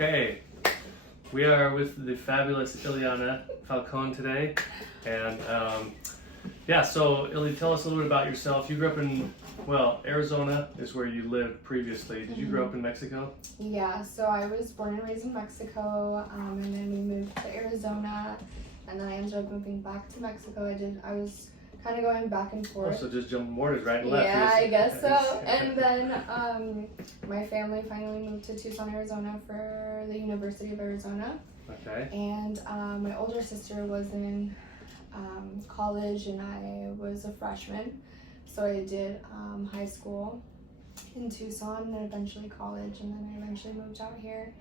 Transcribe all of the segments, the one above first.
Okay, we are with the fabulous Iliana Falcon today, and so Ili, tell us a little bit about yourself. You grew up in, Arizona is where you lived previously. Did you grow up in Mexico? Yeah, so I was born and raised in Mexico, and then we moved to Arizona, and then I ended up moving back to Mexico. I was kind of going back and forth. Oh, so just jumping borders right and left. Yeah, I guess so. And then my family finally moved to Tucson, Arizona for the University of Arizona. Okay. And my older sister was in college and I was a freshman. So I did high school in Tucson and then eventually college, and then I eventually moved out here.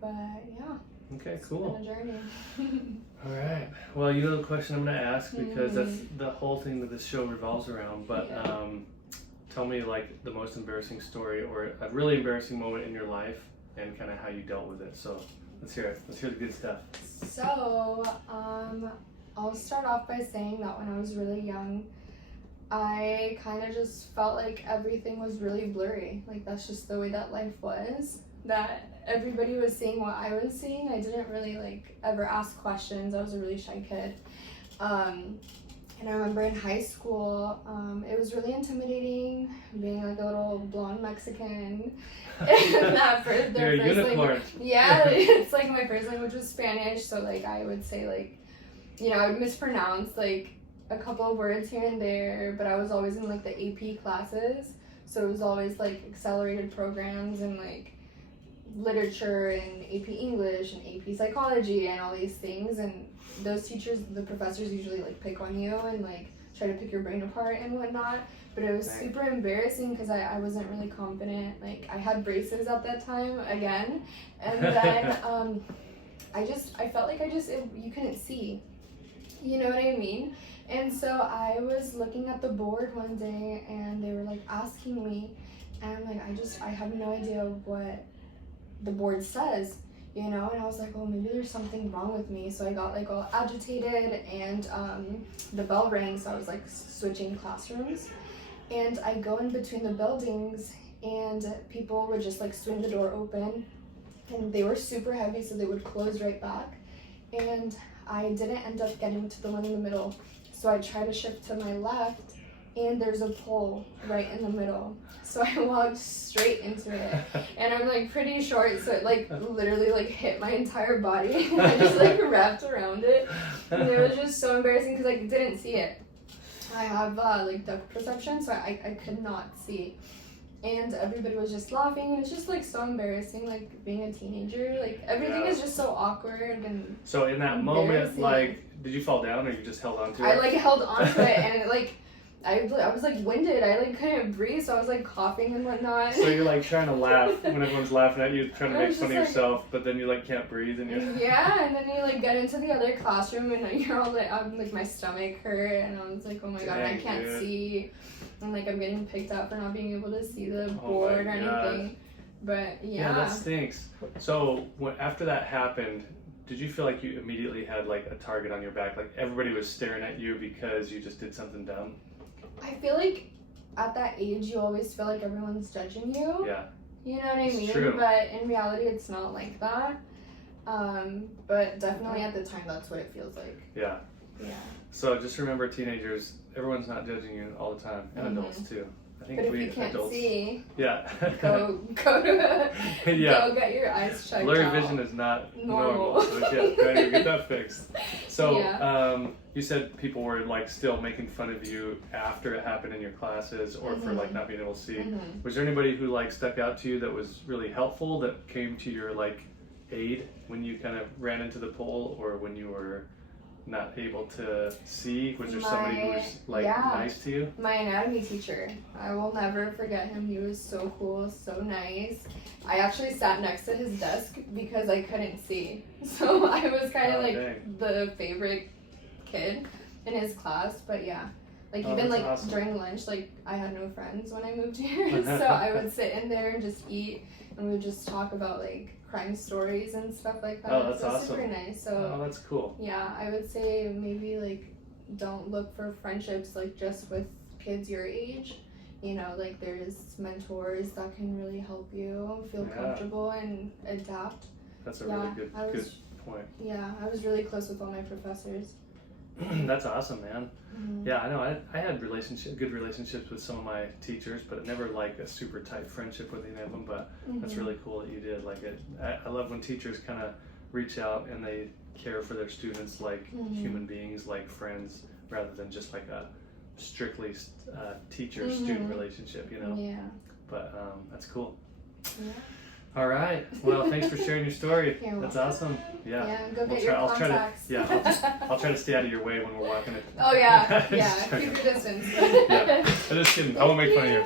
But yeah. Okay, cool. It's been a journey. All right. Well, you know the question I'm going to ask because that's the whole thing that this show revolves around. But tell me like the most embarrassing story or a really embarrassing moment in your life and kind of how you dealt with it. So let's hear it. Let's hear the good stuff. So I'll start off by saying that when I was really young, I kind of just felt like everything was really blurry. Like that's just the way that life was. That everybody was seeing what I was seeing. I didn't really ever ask questions. I was a really shy kid. And I remember in high school, it was really intimidating being like a little blonde Mexican. And that first, You're a unicorn. language, it's like my first language was Spanish, so I would say I would mispronounce a couple of words here and there, but I was always in the AP classes, so it was always accelerated programs and literature and AP English and AP psychology and all these things, and those teachers, the professors usually pick on you and try to pick your brain apart and whatnot, but it was super embarrassing because I wasn't really confident. I had braces at that time again, and then I felt you couldn't see, you know what I mean? And so I was looking at the board one day and they were asking me, and I have no idea what the board says, and I was maybe there's something wrong with me. So I got all agitated, and the bell rang, so I was switching classrooms, and I go in between the buildings and people would just swing the door open, and they were super heavy, so they would close right back, and I didn't end up getting to the one in the middle, so I tried to shift to my left, and there's a pole right in the middle. So I walked straight into it, and I'm pretty short, so it literally hit my entire body. I just wrapped around it, and it was just so embarrassing because I didn't see it. I have depth perception, so I could not see, and everybody was just laughing, and it's just so embarrassing, being a teenager. Everything is just so awkward and. So in that moment, did you fall down or you just held on to it? I held on to it, and it I was winded. I couldn't breathe, so I was coughing and whatnot. So you're trying to laugh when everyone's laughing at you, trying to make fun of yourself, but then you can't breathe and you. Yeah, and then you get into the other classroom and you're all I'm my stomach hurt, and I was oh my god, I can't see, and I'm getting picked up for not being able to see the board or anything. But yeah. Yeah, that stinks. So after that happened, did you feel like you immediately had a target on your back, everybody was staring at you because you just did something dumb? I feel at that age you always feel everyone's judging you. Yeah. You know what I mean? True. But in reality it's not like that. But definitely at the time that's what it feels like. Yeah. Yeah. So just remember, teenagers, everyone's not judging you all the time, and adults too. I think but if you can't see, yeah, go to go get your eyes checked Blurry out. vision is not normal. So get that fixed. So you said people were still making fun of you after it happened in your classes, or for not being able to see. Was there anybody who stuck out to you that was really helpful, that came to your aid when you kind of ran into the pole, or when you were not able to see? Was there somebody who was nice to you? My anatomy teacher, I will never forget him. He was so cool, so nice. I actually sat next to his desk because I couldn't see, so I was kind of the favorite kid in his class. But yeah, even awesome. During lunch, I had no friends when I moved here, so I would sit in there and just eat, and we would just talk about crime stories and stuff like that. Oh, that's awesome. Super nice. So that's cool. Yeah, I would say maybe don't look for friendships just with kids your age. There's mentors that can really help you feel comfortable and adapt. That's a really good point. Yeah, I was really close with all my professors. That's awesome, man. Yeah, I know. I had good relationships with some of my teachers, but never like a super tight friendship with any of them. But that's really cool that you did. Like I love when teachers kind of reach out and they care for their students like human beings, like friends, rather than just like a strictly teacher-student relationship, you know? Yeah. But that's cool. Yeah. All right. Well, thanks for sharing your story. That's awesome. Yeah. Yeah. Go get your contacts. I'll try to stay out of your way when we're walking it. Oh yeah. Yeah. Keep your distance. Yeah. I'm just kidding. I won't make fun of you.